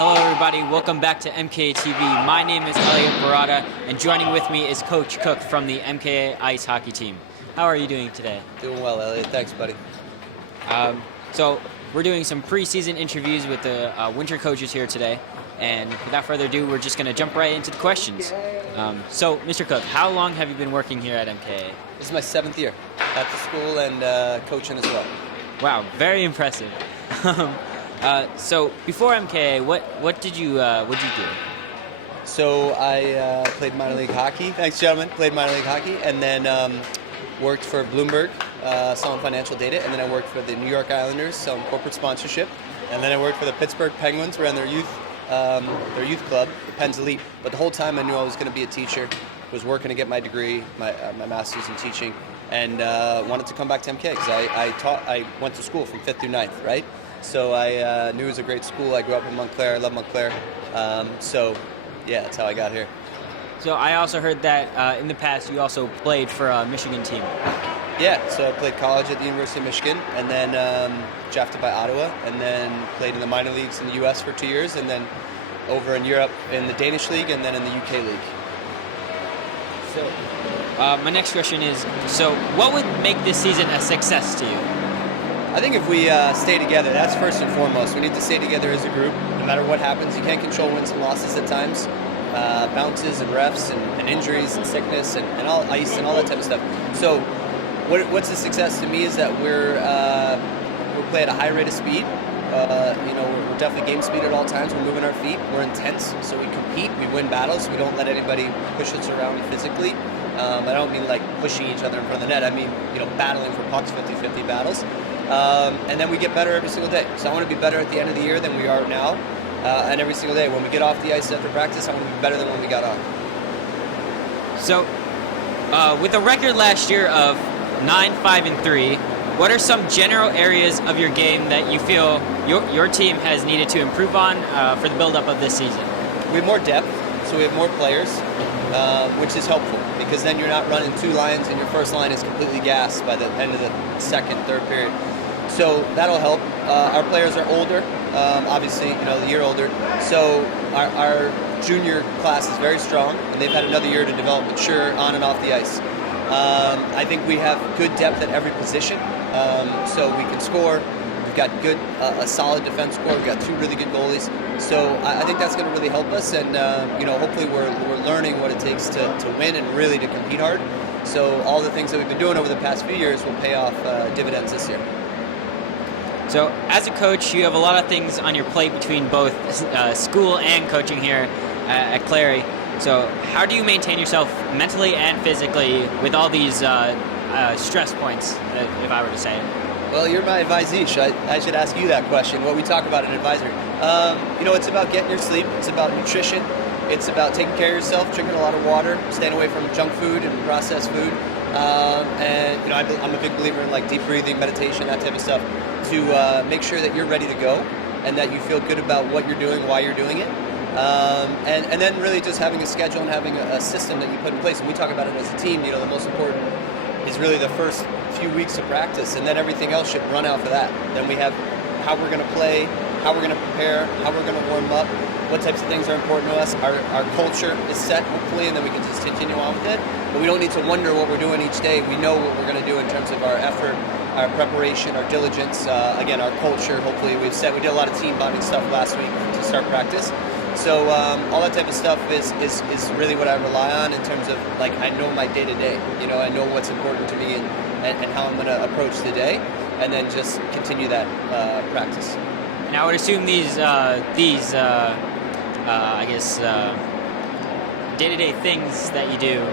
Hello everybody, welcome back to MKA-TV. My name is Elliot Barada, and joining with me is Coach Cook from the MKA ice hockey team. How are you doing today? Doing well, Elliot. Thanks, buddy. So we're doing some preseason interviews with the winter coaches here today, and without further ado, we're just going to jump right into the questions. So, Mr. Cook, how long have you been working here at MKA? This is my 7th year at the school and coaching as well. Wow, very impressive. So before MKA, what did you do? So I played minor league hockey. Thanks, gentlemen. Played minor league hockey, and then worked for Bloomberg, selling financial data, and then I worked for the New York Islanders, selling corporate sponsorship, and then I worked for the Pittsburgh Penguins, ran their youth club, the Pens Elite. But the whole time I knew I was going to be a teacher. Was working to get my degree, my master's in teaching, and wanted to come back to MKA because I went to school from 5th through 9th, right? So I knew it was a great school. I grew up in Montclair. I love Montclair. So yeah, that's how I got here. So I also heard that in the past you also played for a Michigan team. Yeah, so I played college at the University of Michigan, and then drafted by Ottawa, and then played in the minor leagues in the U.S. for 2 years, and then over in Europe in the Danish league, and then in the UK league. So my next question is, so what would make this season a success to you? I think if we stay together, that's first and foremost. We need to stay together as a group, no matter what happens. You can't control wins and losses at times. Bounces and refs and injuries and sickness and all ice and all that type of stuff. So what's a success to me is that we play at a high rate of speed. We're definitely game speed at all times. We're moving our feet. We're intense. So we compete. We win battles. We don't let anybody push us around physically. I don't mean like pushing each other in front of the net. I mean, battling for pucks, 50-50 battles. And then we get better every single day. So I want to be better at the end of the year than we are now. And every single day. When we get off the ice after practice, I want to be better than when we got on. So with a record last year of 9-5-3, what are some general areas of your game that you feel your team has needed to improve on for the build-up of this season? We have more depth, so we have more players, which is helpful because then you're not running two lines and your first line is completely gassed by the end of the second, third period. So that'll help. Our players are older, obviously, a year older. So our junior class is very strong, and they've had another year to develop, mature on and off the ice. I think we have good depth at every position, so we can score. We've got a solid defense core. We've got two really good goalies. So I think that's going to really help us, and hopefully we're learning what it takes to win and really to compete hard. So all the things that we've been doing over the past few years will pay off dividends this year. So as a coach, you have a lot of things on your plate between both school and coaching here at Clary. So how do you maintain yourself mentally and physically with all these stress points, if I were to say it? Well, you're my advisee. I should ask you that question, what we talk about in advisory. It's about getting your sleep. It's about nutrition. It's about taking care of yourself, drinking a lot of water, staying away from junk food and processed food. I'm a big believer in deep breathing, meditation, that type of stuff, to make sure that you're ready to go and that you feel good about what you're doing, why you're doing it. And then really just having a schedule and having a system that you put in place. And we talk about it as a team. The most important is really the first few weeks of practice, and then everything else should run out for that. Then we have how we're going to play, how we're going to prepare, how we're going to warm up, what types of things are important to us. Our culture is set, hopefully, and then we can just continue on with it. But we don't need to wonder what we're doing each day. We know what we're going to do in terms of our effort, our preparation, our diligence, again, our culture. Hopefully, we did a lot of team bonding stuff last week to start practice. So all that type of stuff is really what I rely on in terms of, I know my day-to-day. I know what's important to me and how I'm going to approach the day, and then just continue that practice. And I would assume these day-to-day things that you do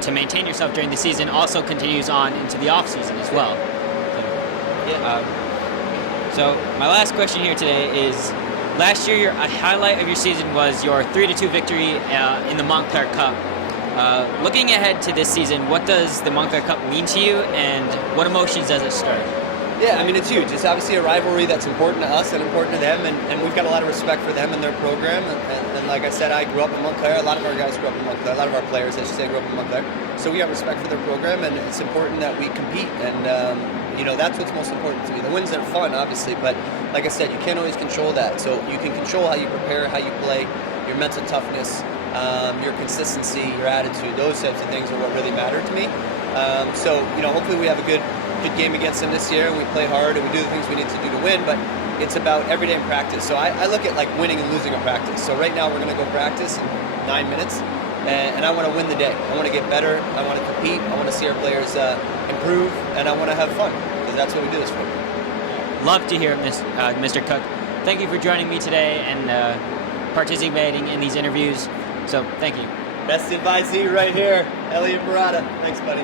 to maintain yourself during the season also continues on into the off-season as well. So my last question here today is, last year, a highlight of your season was your 3-2 victory in the Montclair Cup. Looking ahead to this season, what does the Montclair Cup mean to you, and what emotions does it stir? Yeah, it's huge. It's obviously a rivalry that's important to us and important to them, and we've got a lot of respect for them and their program. And like I said, I grew up in Montclair. A lot of our guys grew up in Montclair. A lot of our players, I should say, grew up in Montclair. So we have respect for their program, and it's important that we compete. And that's what's most important to me. The wins are fun, obviously, but like I said, you can't always control that. So you can control how you prepare, how you play, your mental toughness, your consistency, your attitude. Those types of things are what really matter to me. So hopefully we have a good game against them this year, and we play hard and we do the things we need to do to win. But it's about every day in practice. So I look at like winning and losing a practice. So right now we're going to go practice in 9 minutes, and I want to win the day. I want to get better. I want to compete. I want to see our players improve, and I want to have fun, because that's what we do this for. Love to hear it, Mr. Cook. Thank you for joining me today and participating in these interviews. So thank you. Best advisee right here, Elliot Barada. Thanks, buddy.